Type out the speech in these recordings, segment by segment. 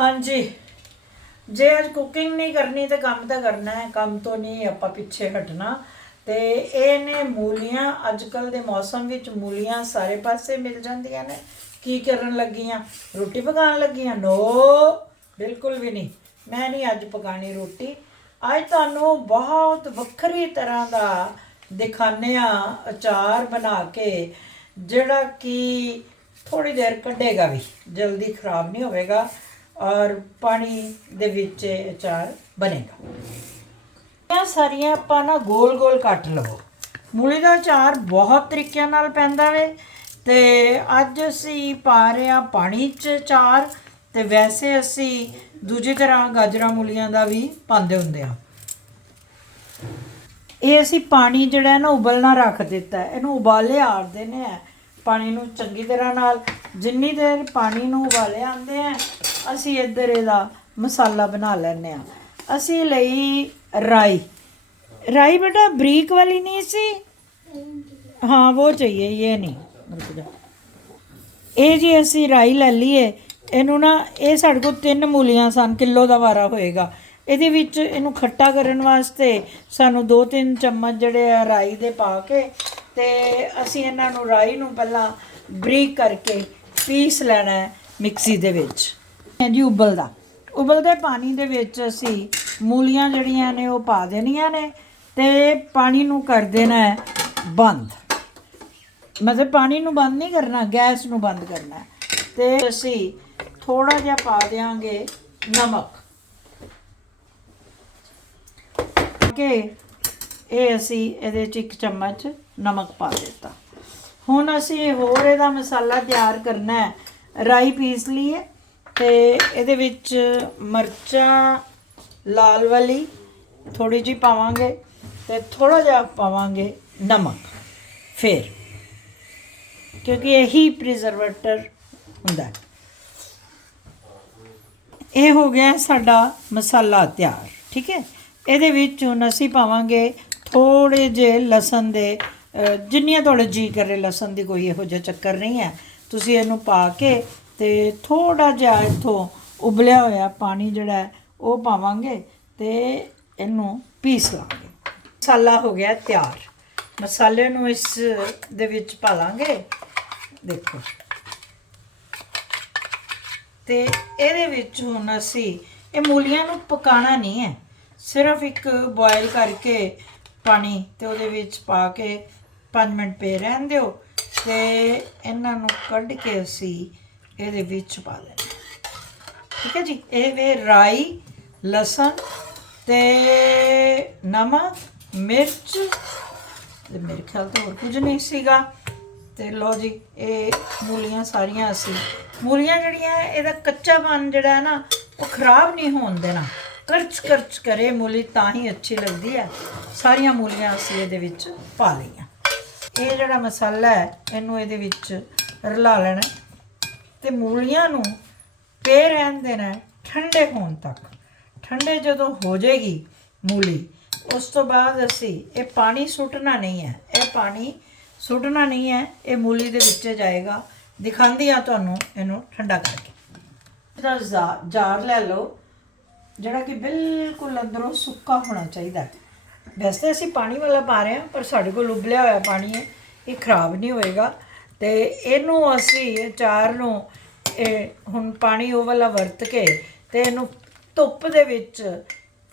ਹਾਂਜੀ। ਜੇ ਅੱਜ ਕੁਕਿੰਗ ਨਹੀਂ ਕਰਨੀ ਤੇ ਕੰਮ ਤਾਂ ਕਰਨਾ ਹੈ, ਕੰਮ ਤੋਂ ਨਹੀਂ ਆਪਾਂ ਪਿੱਛੇ ਹਟਣਾ। ਤੇ ਇਹ ਨੇ ਮੂਲੀਆਂ ਅੱਜ ਕੱਲ ਦੇ ਮੌਸਮ ਵਿੱਚ ਮੂਲੀਆਂ ਸਾਰੇ ਪਾਸੇ ਮਿਲ ਜਾਂਦੀਆਂ ਨੇ। ਕੀ ਕਰਨ ਲੱਗੀਆਂ? ਰੋਟੀ ਪਕਾਉਣ ਲੱਗੀਆਂ? ਨੋ, ਬਿਲਕੁਲ ਵੀ ਨਹੀਂ। ਮੈਂ ਨਹੀਂ ਅੱਜ ਪਕਾਣੀ ਰੋਟੀ। ਅੱਜ ਤੁਹਾਨੂੰ ਬਹੁਤ ਵੱਖਰੀ ਤਰ੍ਹਾਂ ਦਾ ਦਿਖਾਉਂਦੇ ਆ ਅਚਾਰ ਬਣਾ ਕੇ, ਜਿਹੜਾ ਕਿ ਥੋੜੀ ਦੇਰ ਕੱਢੇਗਾ ਵੀ, ਜਲਦੀ ਖਰਾਬ ਨਹੀਂ ਹੋਵੇਗਾ। ਔਰ ਪਾਣੀ ਦੇ ਵਿੱਚ ਇਹ ਅਚਾਰ ਬਣੇਗਾ। ਇਹ ਸਾਰੀਆਂ ਆਪਾਂ ਨਾ ਗੋਲ ਗੋਲ ਕੱਟ ਲਵੋ। ਮੂਲੀ ਦਾ ਅਚਾਰ ਬਹੁਤ ਤਰੀਕਿਆਂ ਨਾਲ ਪੈਂਦਾ ਵੇ ਤੇ ਅੱਜ ਅਸੀਂ ਪਾ ਰਹੇ ਹਾਂ ਪਾਣੀ 'ਚ ਅਚਾਰ ਤੇ ਵੈਸੇ ਅਸੀਂ ਦੂਜੀ ਤਰ੍ਹਾਂ ਗਾਜਰਾਂ ਮੂਲੀਆਂ ਦਾ ਵੀ ਪਾਉਂਦੇ ਹੁੰਦੇ ਆ ਇਹ ਅਸੀਂ ਪਾਣੀ ਜਿਹੜਾ ਹੈ ਨਾ ਉਬਲਣਾ ਰੱਖ ਦਿੱਤਾ ਇਹਨੂੰ ਉਬਾਲੇ ਆਰਦੇ ਨੇ ਪਾਣੀ ਨੂੰ ਚੰਗੀ ਤਰ੍ਹਾਂ ਨਾਲ ਜਿੰਨੀ ਦੇਰ ਪਾਣੀ ਨੂੰ ਉਬਾਲੇ ਆਂਦੇ ਆ, ਅਸੀਂ ਇੱਧਰ ਇਹਦਾ ਮਸਾਲਾ ਬਣਾ ਲੈਣੇ ਆ। ਅਸੀਂ ਲਈ ਰਾਈ। ਰਾਈ ਬੇਟਾ ਬਰੀਕ ਵਾਲੀ ਨਹੀਂ ਸੀ? ਹਾਂ, ਉਹ ਚਾਹੀਏ, ਇਹ ਨਹੀਂ। ਇਹ ਜੀ ਅਸੀਂ ਰਾਈ ਲੈ ਲਈਏ, ਇਹਨੂੰ ਨਾ, ਇਹ ਸਾਡੇ ਕੋਲ ਤਿੰਨ ਮੂਲੀਆਂ ਸਨ, ਕਿਲੋ ਦਾ ਵਾਰਾ ਹੋਏਗਾ। ਇਹਦੇ ਵਿੱਚ ਇਹਨੂੰ ਖੱਟਾ ਕਰਨ ਵਾਸਤੇ ਸਾਨੂੰ 2-3 ਚਮਚ ਜਿਹੜੇ ਆ ਰਾਈ ਦੇ ਪਾ ਕੇ ਤੇ ਅਸੀਂ ਇਹਨਾਂ ਨੂੰ ਰਾਈ ਨੂੰ ਪਹਿਲਾਂ ਬਰੀਕ ਕਰਕੇ ਪੀਸ ਲੈਣਾ ਹੈ ਮਿਕਸੀ ਦੇ ਵਿੱਚ। ਹੈ ਜੀ ਉਬਲਦਾ। ਉਬਲਦੇ ਪਾਣੀ ਦੇ ਵਿੱਚ ਅਸੀਂ ਮੂਲੀਆਂ ਜਿਹੜੀਆਂ ਨੇ ਉਹ ਪਾ ਦੇਣੀਆਂ ਨੇ ਤੇ ਪਾਣੀ ਨੂੰ ਕਰ ਦੇਣਾ ਹੈ ਬੰਦ। ਮਤਲਬ ਪਾਣੀ ਨੂੰ ਬੰਦ ਨਹੀਂ ਕਰਨਾ, ਗੈਸ ਨੂੰ ਬੰਦ ਕਰਨਾ ਹੈ। ਤੇ ਅਸੀਂ ਥੋੜਾ ਜਿਹਾ ਪਾ ਦੇਾਂਗੇ ਨਮਕ। ਕਿ ਇਹ ਅਸੀਂ ਇਹਦੇ ਚ ਇੱਕ ਚਮਚ ਨਮਕ ਪਾ ਦਿੱਤਾ। ਹੁਣ ਅਸੀਂ ਹੋਰ ਇਹਦਾ ਮਸਾਲਾ ਤਿਆਰ ਕਰਨਾ ਹੈ ਰਾਈ ਪੀਸ ਲਈਏ ਤੇ ਇਹਦੇ ਵਿੱਚ ਮਰਚਾਂ, ਲਾਲ ਵਾਲੀ ਥੋੜੀ ਜਿਹੀ ਪਾਵਾਂਗੇ ਤੇ ਥੋੜਾ ਜਿਹਾ ਪਾਵਾਂਗੇ ਨਮਕ ਫਿਰ, ਕਿਉਂਕਿ ਇਹੀ ਪ੍ਰੀਜ਼ਰਵੇਟਰ ਹੁੰਦਾ ਹੈ। ਇਹ ਹੋ ਗਿਆ ਸਾਡਾ ਮਸਾਲਾ ਤਿਆਰ, ਠੀਕ ਹੈ ਇਹਦੇ ਵਿੱਚ ਹੁਣ ਅਸੀਂ ਪਾਵਾਂਗੇ ਥੋੜੇ ਜਿਹੇ ਲਸਣ ਦੇ ਜਿੰਨੀਆਂ ਤੁਹਾਡੇ ਜੀ ਕਰੇ ਲਸਣ ਦੀ ਕੋਈ ਇਹੋ ਜਿਹਾ ਚੱਕਰ ਨਹੀਂ ਹੈ। ਤੁਸੀਂ ਇਹਨੂੰ ਪਾ ਕੇ ਤੇ ਥੋੜਾ ਜਿਹਾ ਇਥੋਂ ਉਬਲਿਆ ਹੋਇਆ ਪਾਣੀ ਜਿਹੜਾ ਉਹ ਪਾਵਾਂਗੇ ਤੇ ਇਹਨੂੰ ਪੀਸ ਲਾਂਗੇ। ਮਸਾਲਾ ਹੋ ਗਿਆ ਤਿਆਰ। ਮਸਾਲੇ ਨੂੰ ਇਸ ਦੇ ਵਿੱਚ ਪਾ ਲਾਂਗੇ। ਦੇਖੋ। ਤੇ ਇਹਦੇ ਵਿੱਚ ਹੁਣ ਅਸੀਂ ਇਹ ਮੂਲੀਆਂ ਨੂੰ ਪਕਾਣਾ ਨਹੀਂ ਹੈ। ਸਿਰਫ ਇੱਕ ਬੋਇਲ ਕਰਕੇ ਪਾਣੀ ਤੇ ਉਹਦੇ ਵਿੱਚ ਪਾ ਕੇ 5 ਮਿੰਟ ਪਏ ਰਹਿਣ ਦਿਓ ਤੇ ਇਹਨਾਂ ਨੂੰ ਕੱਢ ਕੇ ਅਸੀਂ ਇਹਦੇ ਵਿੱਚ ਪਾ ਦੇਣਾ। ਠੀਕ ਹੈ ਜੀ? ਇਹ ਵੇ ਰਾਈ ਲਸਣ ਤੇ ਨਮਕ ਮਿਰਚ ਤੇ ਮੇਰੇ ਖਿਆਲ ਤੋਂ ਹੋਰ ਕੁਝ ਨਹੀਂ ਸੀਗਾ। ਤੇ ਲੋ ਜੀ ਇਹ ਮੂਲੀਆਂ ਸਾਰੀਆਂ ਅਸੀਂ ਮੂਲੀਆਂ ਜਿਹੜੀਆਂ ਹੈ, ਇਹਦਾ ਕੱਚਾਪਨ ਜਿਹੜਾ ਹੈ ਨਾ ਉਹ ਖਰਾਬ ਨਹੀਂ ਹੋਣ ਦੇਣਾ। ਕਰਚ ਕਰਚ ਕਰੇ ਮੂਲੀ ਤਾਂ ਹੀ ਅੱਛੀ ਲੱਗਦੀ ਹੈ। ਸਾਰੀਆਂ ਮੂਲੀਆਂ ਅਸੀਂ ਇਹਦੇ ਵਿੱਚ ਪਾ ਲਈਆਂ। ਇਹ ਜਿਹੜਾ ਮਸਾਲਾ ਹੈ, ਇਹਨੂੰ ਇਹਦੇ ਵਿੱਚ ਰਲਾ ਲੈਣਾ ਹੈ ਤੇ ਮੂਲੀਆਂ ਨੂੰ ਪੇ ਰਹਿਣ ਦੇਣਾ ਠੰਡੇ ਹੋਣ ਤੱਕ। ਠੰਡੇ ਜਦੋਂ ਹੋ ਜਾਏਗੀ ਮੂਲੀ, ਉਸ ਤੋਂ ਬਾਅਦ ਅਸੀਂ ਇਹ ਪਾਣੀ ਸੁੱਟਣਾ ਨਹੀਂ ਹੈ, ਇਹ ਪਾਣੀ ਸੁੱਟਣਾ ਨਹੀਂ ਹੈ, ਇਹ ਮੂਲੀ ਦੇ ਵਿੱਚ ਜਾਏਗਾ। ਦਿਖਾਉਂਦੀ ਆ ਤੁਹਾਨੂੰ ਇਹਨੂੰ ਠੰਡਾ ਕਰਕੇ। ਇਹਦਾ ਜ਼ਾ- ਜਾਰ ਲੈ ਲਓ, ਜਿਹੜਾ ਕਿ ਬਿਲਕੁਲ ਅੰਦਰੋਂ ਸੁੱਕਾ ਹੋਣਾ ਚਾਹੀਦਾ ਹੈ। ਵੈਸੇ ਅਸੀਂ ਪਾਣੀ ਵਾਲਾ ਪਾ ਰਹੇ ਹਾਂ, ਪਰ ਸਾਡੇ ਕੋਲ ਉਬਲਿਆ ਹੋਇਆ ਪਾਣੀ ਹੈ, ਇਹ ਖਰਾਬ ਨਹੀਂ ਹੋਏਗਾ। ਤੇ ਇਹਨੂੰ ਅਸੀਂ ਅਚਾਰ ਨੂੰ, ਇਹ ਹੁਣ ਪਾਣੀ ਉਹ ਵਾਲਾ ਵਰਤ ਕੇ ਤੇ ਇਹਨੂੰ ਧੁੱਪ ਦੇ ਵਿੱਚ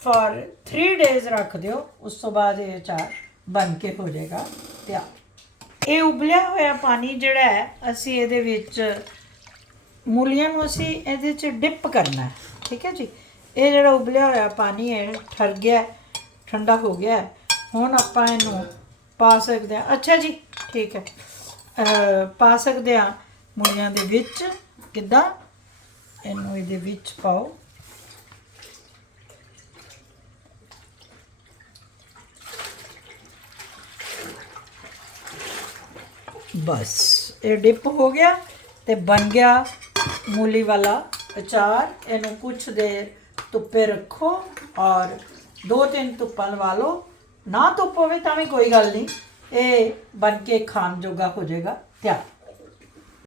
ਫॉर 3 ਡੇਜ਼ ਰੱਖ ਦਿਓ, ਉਸ ਤੋਂ ਬਾਅਦ ਇਹ ਅਚਾਰ ਬਣ ਕੇ ਹੋ ਜਾਏਗਾ ਤਿਆਰ। ਇਹ ਉਬਲਿਆ ਹੋਇਆ ਪਾਣੀ ਜਿਹੜਾ ਹੈ, ਅਸੀਂ ਇਹਦੇ ਵਿੱਚ ਮੂਲੀਆਂ ਨੂੰ ਅਸੀਂ ਇਹਦੇ 'ਚ ਡਿਪ ਕਰਨਾ ਠੀਕ ਹੈ ਜੀ? ਇਹ ਜਿਹੜਾ ਉਬਲਿਆ ਹੋਇਆ ਪਾਣੀ ਹੈ ਠਰ ਗਿਆ ਠੰਡਾ ਹੋ ਗਿਆ ਹੈ। ਹੁਣ ਆਪਾਂ ਇਹਨੂੰ ਪਾ ਸਕਦੇ ਹਾਂ। ਅੱਛਾ ਜੀ, ਠੀਕ ਹੈ। ਪਾ ਸਕਦੇ ਹਾਂ ਮੂਲੀਆਂ ਦੇ ਵਿੱਚ। ਕਿੱਦਾਂ? ਇਹਨੂੰ ਇਹਦੇ ਵਿੱਚ ਪਾਓ। ਬਸ, ਇਹ ਡਿਪ ਹੋ ਗਿਆ ਤੇ ਬਣ ਗਿਆ ਮੂਲੀ ਵਾਲਾ ਅਚਾਰ। ਇਹਨੂੰ ਕੁਛ ਦੇਰ ਧੁੱਪੇ ਰੱਖੋ ਔਰ ਦੋ ਤਿੰਨ ਧੁੱਪਾਂ ਲਵਾ ਲਓ। ਨਾ ਧੁੱਪ ਹੋਵੇ ਤਾਂ ਵੀ ਕੋਈ ਗੱਲ ਨਹੀਂ। ਇਹ ਬਣ ਕੇ ਖਾਣ ਜੋਗਾ ਹੋ ਜਾਏਗਾ। ਤਿਆਰ।